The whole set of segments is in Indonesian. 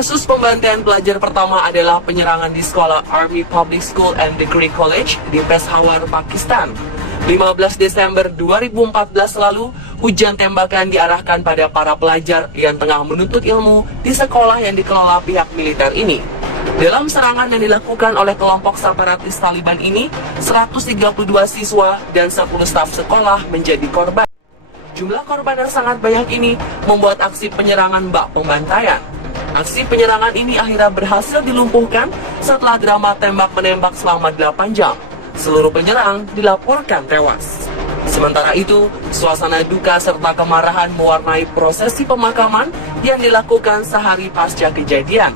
Kasus pembantaian pelajar pertama adalah penyerangan di sekolah Army Public School and Degree College di Peshawar, Pakistan. 15 Desember 2014 lalu, hujan tembakan diarahkan pada para pelajar yang tengah menuntut ilmu di sekolah yang dikelola pihak militer ini. Dalam serangan yang dilakukan oleh kelompok separatis Taliban ini, 132 siswa dan 10 staf sekolah menjadi korban. Jumlah korban yang sangat banyak ini membuat aksi penyerangan bak pembantaian. Aksi penyerangan ini akhirnya berhasil dilumpuhkan setelah drama tembak-menembak selama 8 jam. Seluruh penyerang dilaporkan tewas. Sementara itu, suasana duka serta kemarahan mewarnai prosesi pemakaman yang dilakukan sehari pasca kejadian.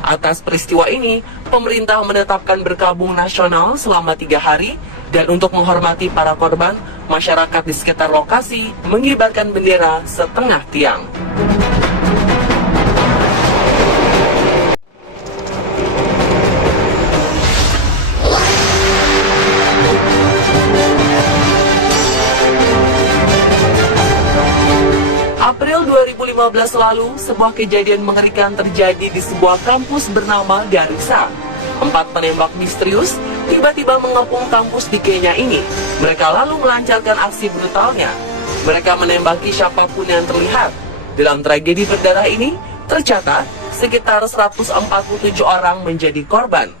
Atas peristiwa ini, pemerintah menetapkan berkabung nasional selama 3 hari, dan untuk menghormati para korban, masyarakat di sekitar lokasi mengibarkan bendera setengah tiang. April 2015 lalu, sebuah kejadian mengerikan terjadi di sebuah kampus bernama Garissa. 4 penembak misterius tiba-tiba mengepung kampus di Kenya ini. Mereka lalu melancarkan aksi brutalnya. Mereka menembaki siapapun yang terlihat. Dalam tragedi berdarah ini, tercatat sekitar 147 orang menjadi korban.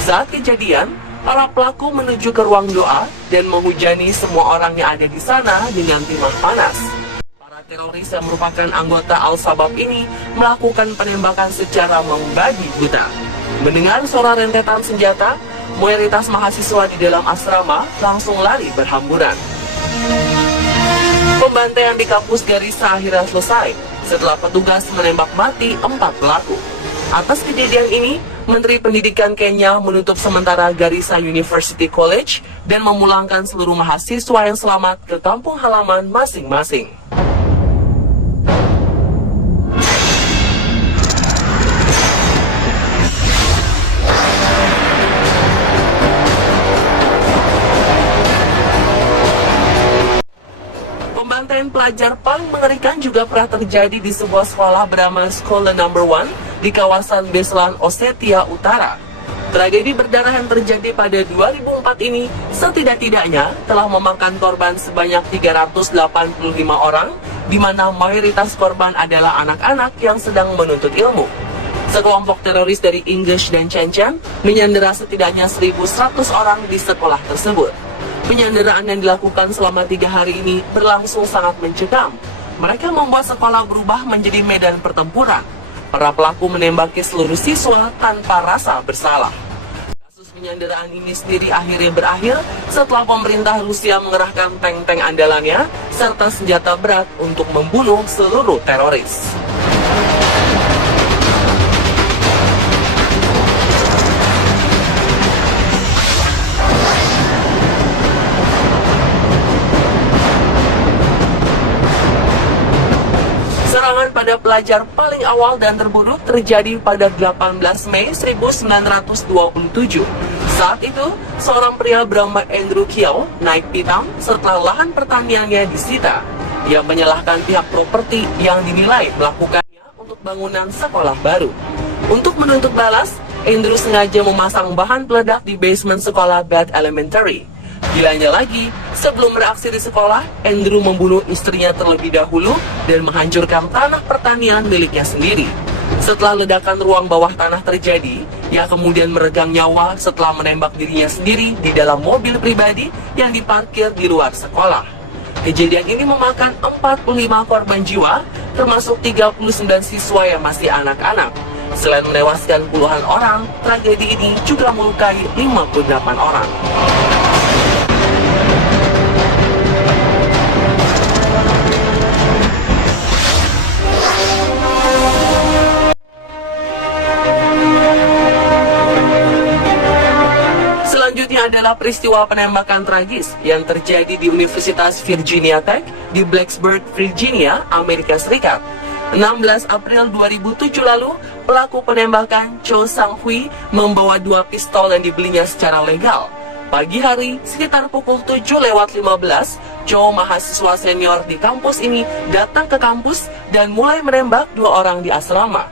Saat kejadian, para pelaku menuju ke ruang doa dan menghujani semua orang yang ada di sana dengan timah panas. Teroris yang merupakan anggota Al-Shabaab ini melakukan penembakan secara membabi buta. Mendengar suara rentetan senjata, mayoritas mahasiswa di dalam asrama langsung lari berhamburan. Pembantaian di kampus Garissa akhirnya selesai setelah petugas menembak mati 4 pelaku. Atas kejadian ini, Menteri Pendidikan Kenya menutup sementara Garissa University College dan memulangkan seluruh mahasiswa yang selamat ke kampung halaman masing-masing. Pembantaian pelajar paling mengerikan juga pernah terjadi di sebuah sekolah bernama School No. 1 di kawasan Beslan, Ossetia Utara. Tragedi berdarah yang terjadi pada 2004 ini setidak-tidaknya telah memakan korban sebanyak 385 orang, di mana mayoritas korban adalah anak-anak yang sedang menuntut ilmu. Sekelompok teroris dari English dan Chechen menyandera setidaknya 1.100 orang di sekolah tersebut. Penyanderaan yang dilakukan selama 3 hari ini berlangsung sangat mencekam. Mereka membuat sekolah berubah menjadi medan pertempuran. Para pelaku menembaki seluruh siswa tanpa rasa bersalah. Kasus penyanderaan ini sendiri akhirnya berakhir setelah pemerintah Rusia mengerahkan tank-tank andalannya serta senjata berat untuk membunuh seluruh teroris. Serangan pada pelajar paling awal dan terburuk terjadi pada 18 Mei 1927. Saat itu, seorang pria bernama Andrew Kiel naik pitam setelah lahan pertaniannya disita. Ia menyalahkan pihak properti yang dinilai melakukannya untuk bangunan sekolah baru. Untuk menuntut balas, Andrew sengaja memasang bahan peledak di basement sekolah Bath Elementary. Gilanya lagi, sebelum beraksi di sekolah, Andrew membunuh istrinya terlebih dahulu dan menghancurkan tanah pertanian miliknya sendiri. Setelah ledakan ruang bawah tanah terjadi, ia kemudian meregang nyawa setelah menembak dirinya sendiri di dalam mobil pribadi yang diparkir di luar sekolah. Kejadian ini memakan 45 korban jiwa, termasuk 39 siswa yang masih anak-anak. Selain menewaskan puluhan orang, tragedi ini juga melukai 58 orang. Selanjutnya adalah peristiwa penembakan tragis yang terjadi di Universitas Virginia Tech di Blacksburg, Virginia, Amerika Serikat. 16 April 2007 lalu, pelaku penembakan Cho Sang-hui membawa 2 pistol yang dibelinya secara legal. Pagi hari, sekitar pukul 7:15, Cho, mahasiswa senior di kampus ini, datang ke kampus dan mulai menembak 2 orang di asrama.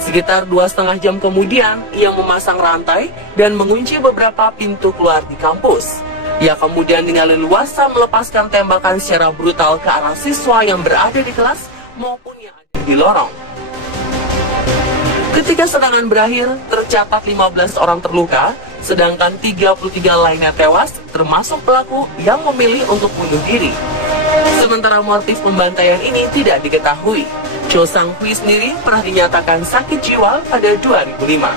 Sekitar 2,5 jam kemudian, ia memasang rantai dan mengunci beberapa pintu keluar di kampus. Ia kemudian dengan leluasa melepaskan tembakan secara brutal ke arah siswa yang berada di kelas maupun yang ada di lorong. Ketika serangan berakhir, tercatat 15 orang terluka, sedangkan 33 lainnya tewas, termasuk pelaku yang memilih untuk bunuh diri. Sementara motif pembantaian ini tidak diketahui. Cho Sang-hui sendiri pernah dinyatakan sakit jiwa pada 2005.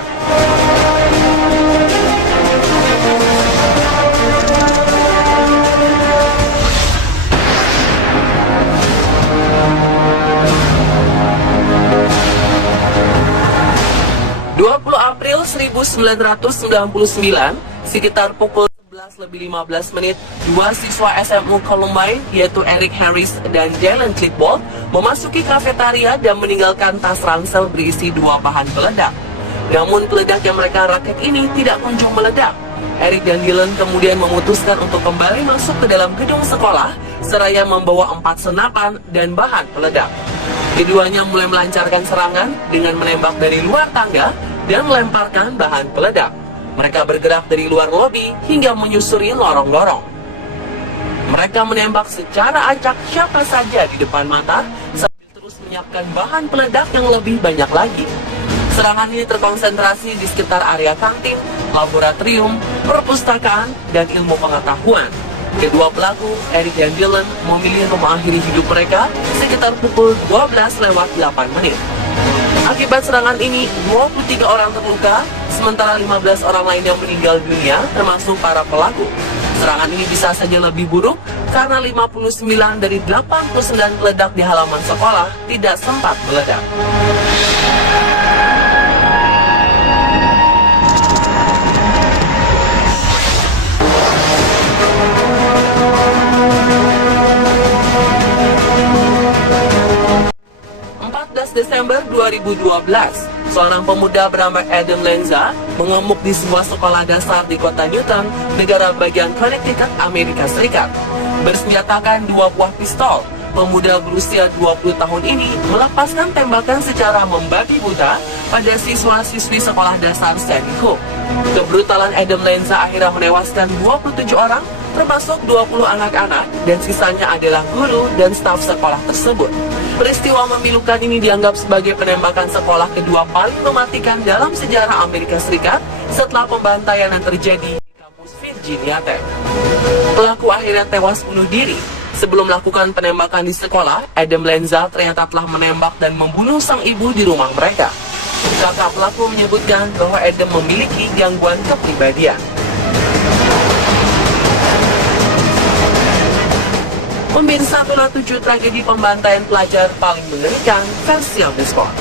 April 1999, sekitar pukul 11:15, dua siswa SMU Columbine, yaitu Eric Harris dan Jalen Clipbold, memasuki kafetaria dan meninggalkan tas ransel berisi 2 bahan peledak. Namun peledak yang mereka rakit ini tidak kunjung meledak. Eric dan Dylan kemudian memutuskan untuk kembali masuk ke dalam gedung sekolah, seraya membawa 4 senapan dan bahan peledak. Keduanya mulai melancarkan serangan dengan menembak dari luar tangga dan melemparkan bahan peledak. Mereka bergerak dari luar lobi hingga menyusuri lorong-lorong. Mereka menembak secara acak siapa saja di depan mata sambil terus menyiapkan bahan peledak yang lebih banyak lagi. Serangan ini terkonsentrasi di sekitar area kantin, laboratorium, perpustakaan, dan ilmu pengetahuan. Kedua pelaku, Eric dan Dylan, memilih untuk mengakhiri hidup mereka sekitar pukul 12:08. Akibat serangan ini, 23 orang terluka, sementara 15 orang lainnya meninggal dunia, termasuk para pelaku. Serangan ini bisa saja lebih buruk karena 59 dari 89 peledak di halaman sekolah tidak sempat meledak. Desember 2012, seorang pemuda bernama Adam Lanza mengemuk di sebuah sekolah dasar di kota Newton, negara bagian Connecticut, Amerika Serikat. Bersenjatakan 2 buah pistol, pemuda berusia 20 tahun ini melepaskan tembakan secara membabi buta pada siswa-siswi sekolah dasar Sandy Hook. Kebrutalan Adam Lanza akhirnya menewaskan 27 orang, termasuk 20 anak-anak, dan sisanya adalah guru dan staf sekolah tersebut. Peristiwa memilukan ini dianggap sebagai penembakan sekolah kedua paling mematikan dalam sejarah Amerika Serikat setelah pembantaian yang terjadi di kampus Virginia Tech. Pelaku akhirnya tewas bunuh diri. Sebelum melakukan penembakan di sekolah, Adam Lanza ternyata telah menembak dan membunuh sang ibu di rumah mereka. Kakak pelaku menyebutkan bahwa Adam memiliki gangguan kepribadian. Pemirsa, itulah 7 tragedi pembantaian pelajar paling mengerikan versi On The Spot.